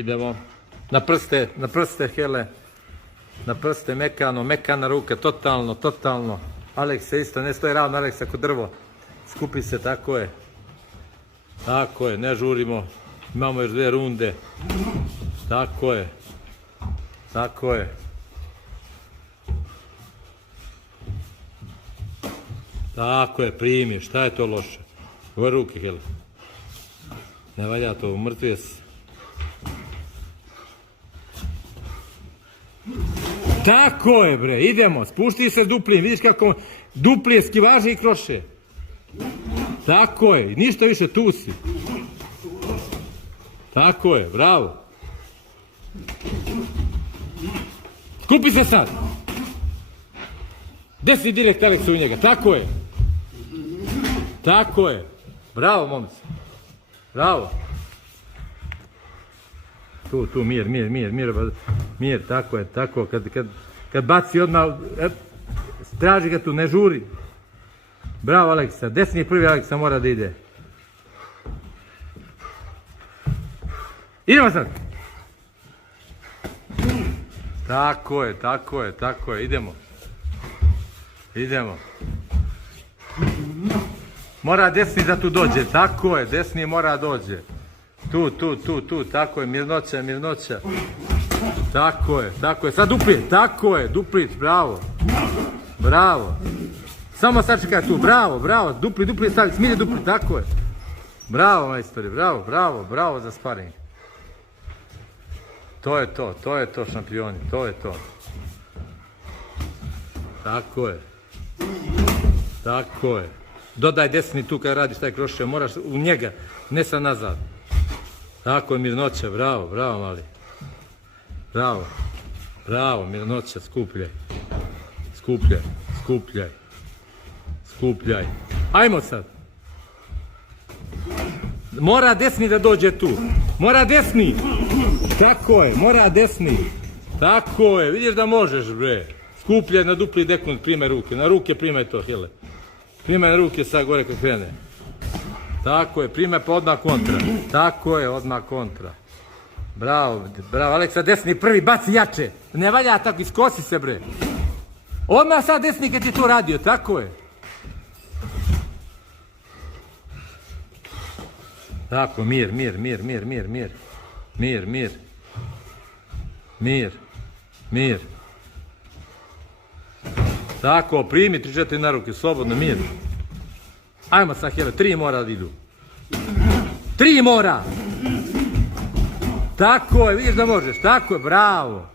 Idemo na prste Hele, na prste mekano, mekana ruka, totalno. Aleksa isto, ne stoji ravno Aleksa kod drvo. Skupi se, tako je, ne žurimo, imamo još 2 runde. Tako je. Tako je, primi, šta je to loše? Ove ruke, Hele. Ne valja to, umrtvije se. Tako je, bre, idemo, spušti se s duplim, vidiš kako duplije skivaže i kroše. Tako je, ništa više, tu si. Tako je, bravo. Skupi se sad. Desni direkt Aleksa u njega, tako je. Bravo, momci, bravo. Tu, mir, tako, kad baci odmah, traži ga tu, ne žuri. Bravo Aleksa, desni prvi Aleksa mora da ide. Idemo sad. Tako je, idemo. Mora desni da tu dođe, tako je, desni mora dođe. Tu, tako je, mirnoća. Tako je, sad duplit, tako je, duplit, bravo. Samo sad čekaj tu, bravo, duplit stavi, smilje duplit, tako je. Bravo majstori, bravo za sparing. To je to šampioni, to je to. Tako je. Dodaj desni tu kad radiš taj krošće, moraš u njega, ne sad nazad. Tako je, mirnoća, bravo mali. Bravo, mirnoća, skupljaj. Ajmo sad. Mora desni da dođe tu. Mora desni. Tako je, mora desni. Tako je, vidiš da možeš, bre. Skupljaj na dupli dekont, primaj ruke. Na ruke primaj to, Hele. Primaj na ruke sad gore kad krene. Tako je, primaj pa odmah kontra. Tako je, odmah kontra. Bravo, Aleksa, desni prvi, baci jače. Ne valja tako, iskosi se, bre. Odmah sad desni kad je to radio, tako je. Tako, mir. Tako, primi 3-4 na ruke, slobodno, mir. Ajmo sad, Hele, 3 mora da idu. 3 mora! Tako je, vidiš da možeš, tako je, bravo.